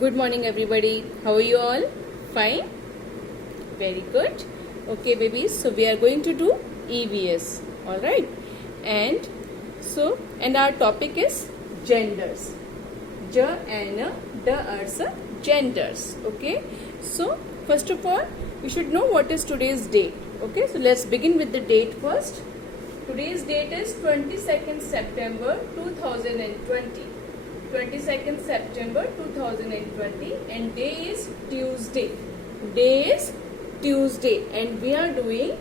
Good morning, everybody. How are you all? Fine? Very good. Okay, babies. So we are going to do EVS. All right. And our topic is genders. J and D are genders. Okay. So first of all, we should know what is today's date. Okay. So let's begin with the date first. Today's date is 22nd September 2020. 22nd September 2020 and day is Tuesday. Day is Tuesday and we are doing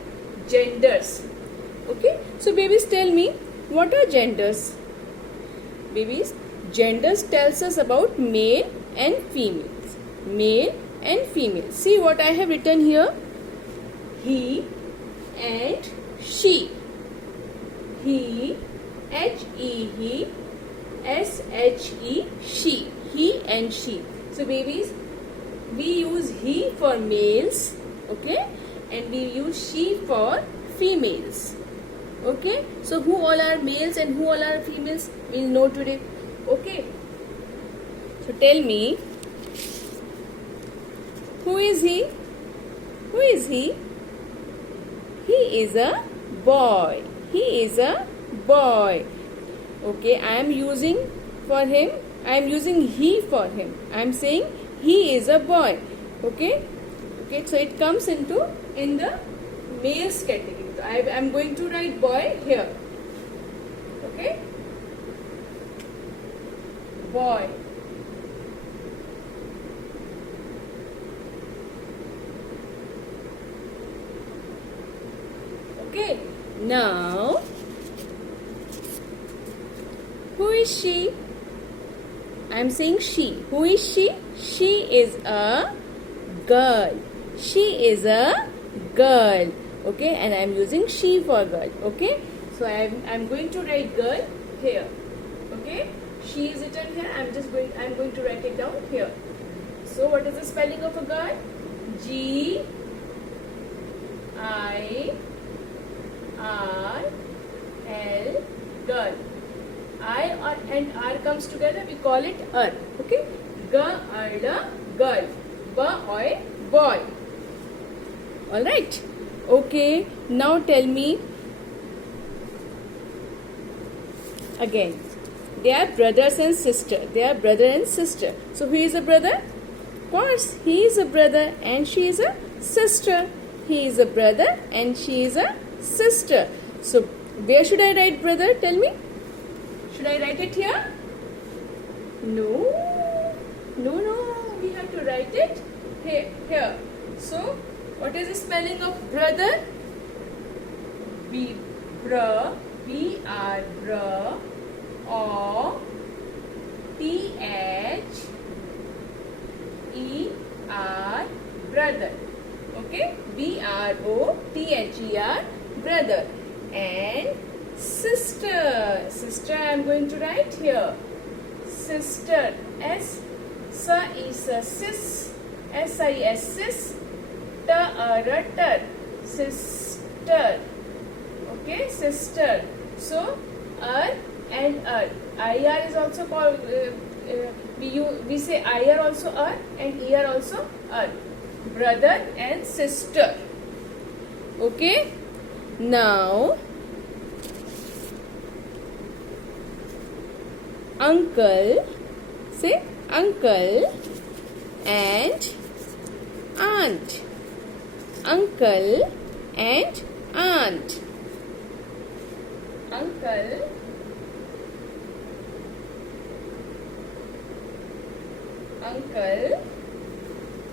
genders. Okay. So babies, tell me, what are genders? Babies, genders tells us about male and females. Male and female. See what I have written here. He and she. He, H-E, he. S-H-E, she. He and she. So babies, we use he for males, okay, and we use she for females. Okay, so who all are males and who all are females, we'll know today. Okay, so tell me, who is he? Who is he? He is a boy. He is a boy. Okay, I am using for him. I am using he for him. I am saying he is a boy. Okay. Okay. So it comes in the males category. So I am going to write boy here. Okay. Boy. Okay. Now, who is she? I am saying she. Who is she? She is a girl. She is a girl. Okay, and I am using she for girl. Okay, so I am going to write girl here. Okay, she is written here. I am going to write it down here. So what is the spelling of a girl? G I R L, girl. I and R comes together, we call it R. Okay? Girl, girl. Boy, boy. Alright? Okay. Now tell me again. They are brothers and sister. They are brother and sister. So who is a brother? Of course, he is a brother and she is a sister. He is a brother and she is a sister. So where should I write brother? Tell me. Should I write it here? No. No. We have to write it here. So, what is the spelling of brother? B-R, O, T-H-E-R, brother. Okay? B-R-O-T-H-E-R, brother. And sister. Sister I am going to write here. Sister. S-I-S, sis. S-I-S, sis. T-R-T. Sister. Okay, sister. So, and IR is also called, we say IR also and ER also brother and sister. Okay. Now, uncle, say uncle and aunt. Uncle and aunt. Uncle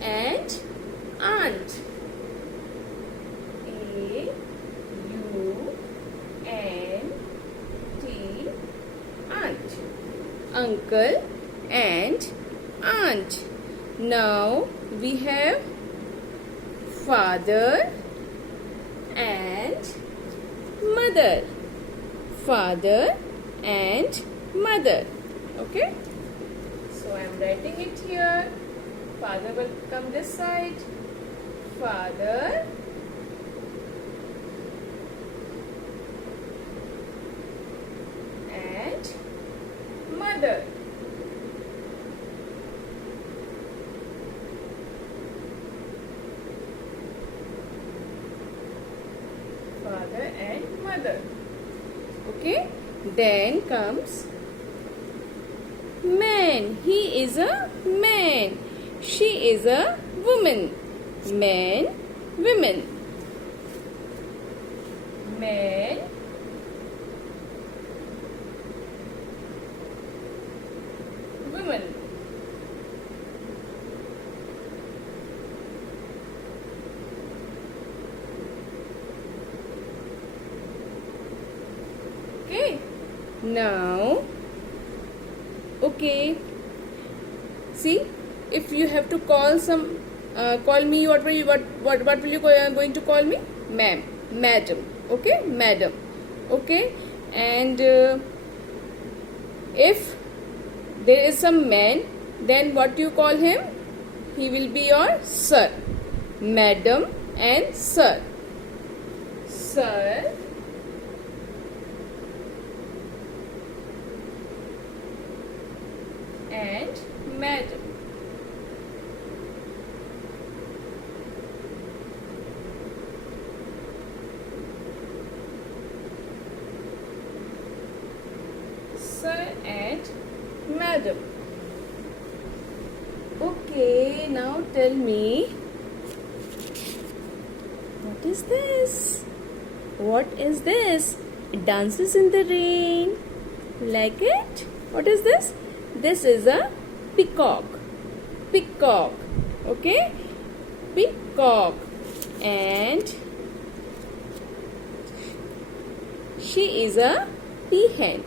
and aunt. A-U-N-T, aunt. Uncle and aunt. Now we have father and mother. Father and mother. Okay. So I am writing it here. Father will come this side. Father and mother. and mother. Okay, then comes man. He is a man. She is a woman. Man, women. Man, women. Okay, now, okay, see, if you have to call call me, what will you going to call me? Ma'am, madam. Okay, madam. Okay, and if there is some man, then what you call him? He will be your sir. Madam and sir. Sir and madam. Sir and madam. Okay, now tell me, what is this? What is this? It dances in the rain. Like it? What is this? This is a peacock. Peacock. Okay? Peacock. And she is a peahen.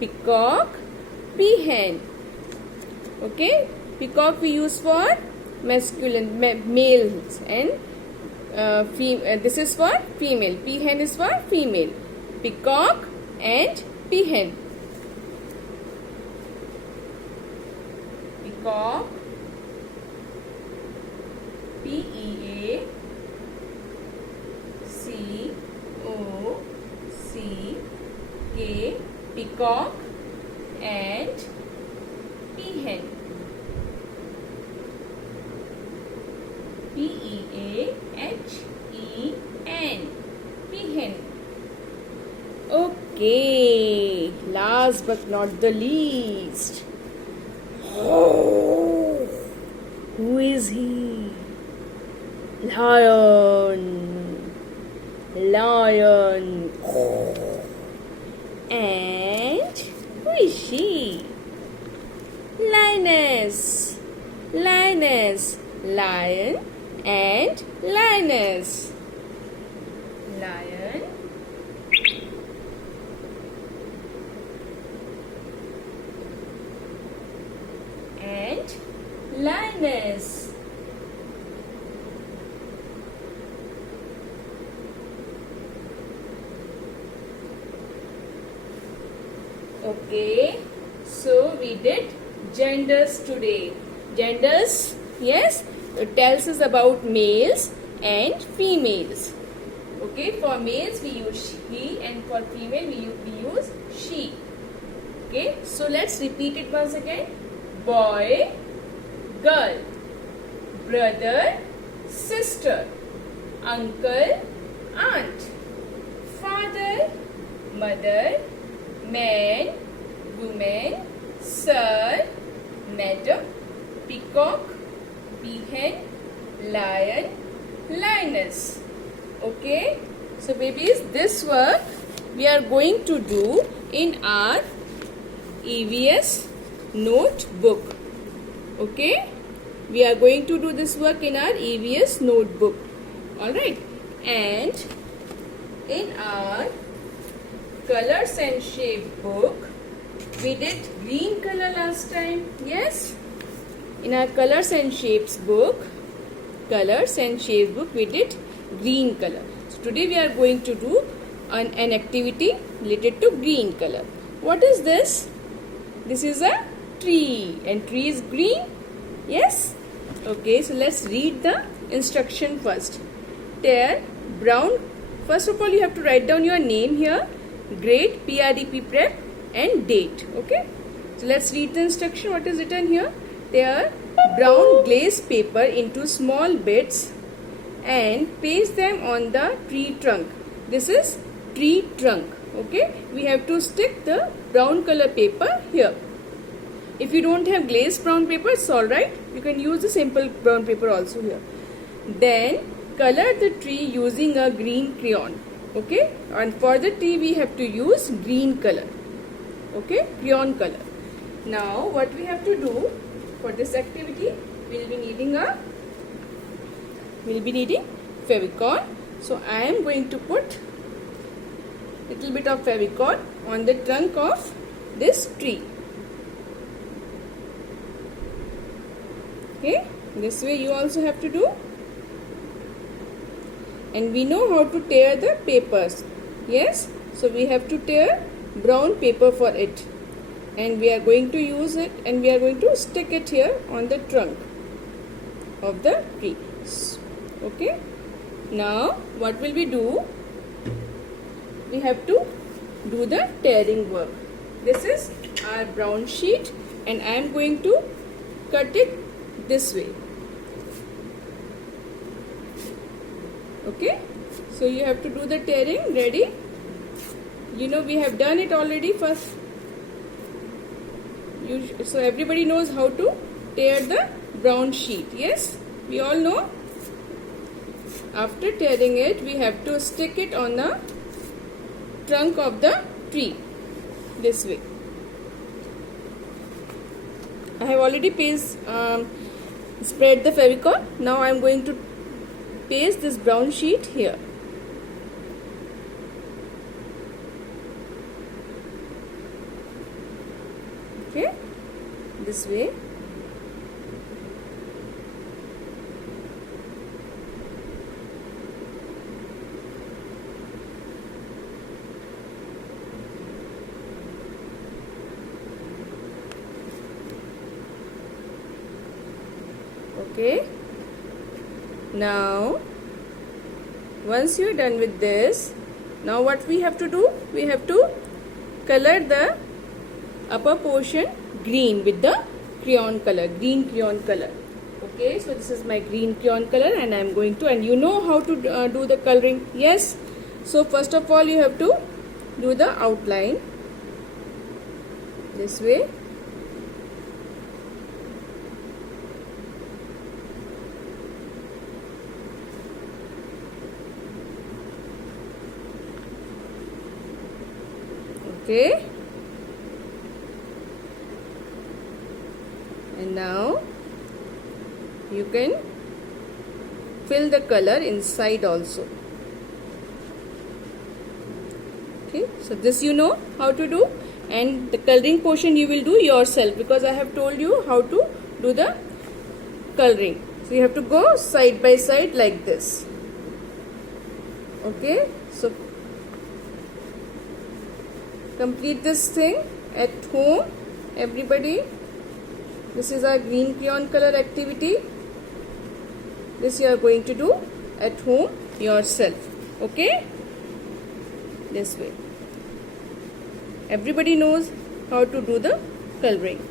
Peacock, peahen. Okay? Peacock we use for masculine, males, and this is for female. Peahen is for female. Peacock and peahen. Peacock, Peacock, peacock and peahen. Peahen. Peahen. Okay, last but not the least. Oh, who is he? Lion. Lion. And who is she? Lioness. Lioness. Lion and lioness. Lion and lioness. Okay, so we did genders today. Genders, yes, it tells us about males and females. Okay, for males we use he and for female we use she. Okay, so let's repeat it once again. Boy, girl, brother, sister, uncle, aunt, father, mother, man, woman, sir, madam, peacock, peahen, lion, lioness. Okay, so babies, this work we are going to do in our EVS notebook. Okay, we are going to do this work in our EVS notebook. Alright, and in our colors and shape book, we did green color last time. Yes, in our colors and shapes book, we did green color. So today we are going to do an activity related to green color. What is this? This is a tree, and tree is green. Yes. Okay, so let's read the instruction first. There, brown. First of all, you have to write down your name here, grade, PRDP prep, and date. Okay, so let's read the instruction. What is written here? Tear brown glazed paper into small bits and paste them on the tree trunk this is tree trunk. Okay, we have to stick the brown color paper here. If you don't have glazed brown paper, it's alright. You can use the simple brown paper also here. Then color the tree using a green crayon. Okay, and for the tree we have to use green color. Okay, crayon color. Now what we have to do for this activity, we'll be needing Fevicol. So I am going to put little bit of Fevicol on the trunk of this tree. Okay, this way you also have to do. And we know how to tear the papers. Yes, so we have to tear brown paper for it. And we are going to use it and we are going to stick it here on the trunk of the tree. Okay, now what will we do? We have to do the tearing work. This is our brown sheet and I am going to cut it this way. Okay, so you have to do the tearing. Ready? You know we have done it already first. So everybody knows how to tear the brown sheet. Yes, we all know. After tearing it, we have to stick it on the trunk of the tree this way. I have already spread the Fevicol. Now I am going to paste this brown sheet here. Okay, this way. Okay, now once you are done with this, now what we have to do? We have to color the upper portion green with the crayon color, green crayon color. Okay, so this is my green crayon color and I am going to, and you know how to do the coloring. Yes, so first of all you have to do the outline this way. Okay, and now you can fill the color inside also. Okay, so this you know how to do, and the coloring portion you will do yourself because I have told you how to do the coloring. So you have to go side by side like this. Okay, so complete this thing at home, everybody. This is our green crayon color activity. This you are going to do at home yourself. Okay, this way. Everybody knows how to do the coloring.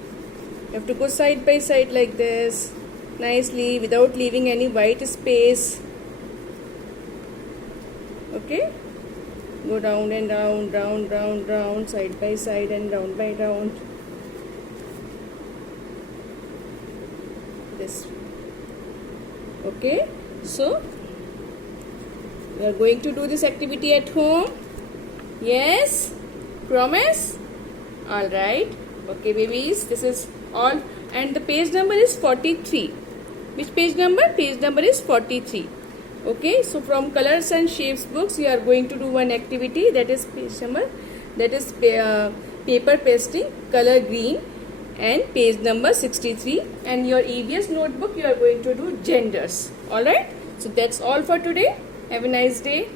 You have to go side by side like this, nicely, without leaving any white space. Okay, go down and down, round, round, round, side by side and round by round. This. Okay, so we are going to do this activity at home. Yes, promise? Alright. Okay, babies, this is all, and the page number is 43. Which page number? Page number is 43. Okay, so from colors and shapes books you are going to do one activity, that is page number, that is paper pasting, color green, and page number 63, and your EVS notebook you are going to do genders. Alright, so that's all for today. Have a nice day.